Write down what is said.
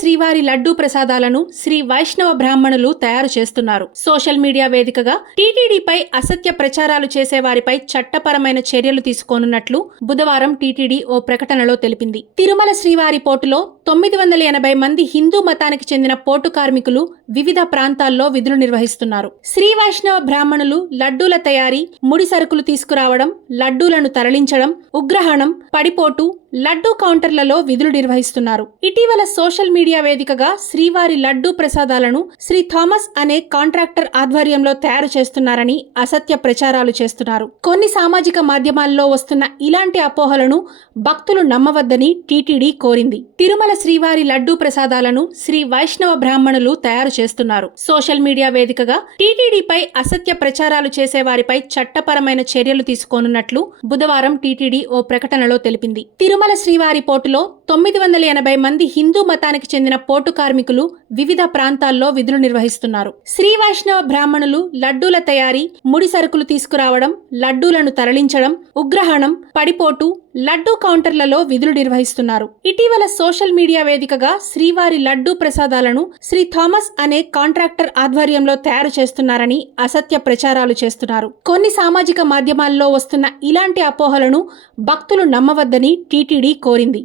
శ్రీవారి లడ్డూ ప్రసాదాలను శ్రీ వైష్ణవ బ్రాహ్మణులు తయారు చేస్తున్నారు. సోషల్ మీడియా వేదికగా టీటీడీపై అసత్య ప్రచారాలు చేసే వారిపై చట్టపరమైన చర్యలు తీసుకోనున్నట్లు బుధవారం టీటీడీ ఓ ప్రకటనలో తెలిపింది. తిరుమల శ్రీవారి పోర్టులో తొమ్మిది వందల ఎనభై మంది హిందూ మతానికి చెందిన పోటు కార్మికులు వివిధ ప్రాంతాల్లో విధులు నిర్వహిస్తున్నారు. శ్రీ వైష్ణవ బ్రాహ్మణులు లడ్డూల తయారీ ముడి సరుకులు తీసుకురావడం లడ్డూలను తరలించడం ఉగ్రహణం పడిపోటు లడ్డూ కౌంటర్లలో విధులు నిర్వహిస్తున్నారు. ఇటీవల సోషల్ మీడియా వేదికగా శ్రీవారి లడ్డూ ప్రసాదాలను శ్రీ థామస్ అనే కాంట్రాక్టర్ ఆధ్వర్యంలో తయారు చేస్తున్నారని అసత్య ప్రచారాలు చేస్తున్నారు. కొన్ని సామాజిక మాధ్యమాల్లో వస్తున్న ఇలాంటి అపోహలను భక్తులు నమ్మవద్దని టీటీడీ కోరింది. తిరుమల శ్రీవారి లడ్డూ ప్రసాదాలను శ్రీ వైష్ణవ బ్రాహ్మణులు తయారు చేస్తున్నారు. సోషల్ మీడియా వేదికగా టీటీడీపై అసత్య ప్రచారాలు చేసే వారిపై చట్టపరమైన చర్యలు తీసుకోనున్నట్లు బుధవారం టీటీడీ ఓ ప్రకటనలో తెలిపింది. తిరుమల శ్రీవారి పోర్టులో తొమ్మిది వందల ఎనభై మంది హిందూ మతానికి చెందిన పోర్టు కార్మికులు వివిధ ప్రాంతాల్లో విధులు నిర్వహిస్తున్నారు. శ్రీ వైష్ణవ బ్రాహ్మణులు లడ్డూల తయారీ ముడి సరుకులు తీసుకురావడం లడ్డూలను తరలించడం ఉగ్రహణం పడిపోటు లడ్డూ కౌంటర్లలో విధులు నిర్వహిస్తున్నారు. ఇటీవల సోషల్ మీడియా వేదికగా శ్రీవారి లడ్డూ ప్రసాదాలను శ్రీ థామస్ అనే కాంట్రాక్టర్ ఆధ్వర్యంలో తయారు చేస్తున్నారని అసత్య ప్రచారాలు చేస్తున్నారు. కొన్ని సామాజిక మాధ్యమాల్లో వస్తున్న ఇలాంటి అపోహలను భక్తులు నమ్మవద్దని టీటీడీ కోరింది.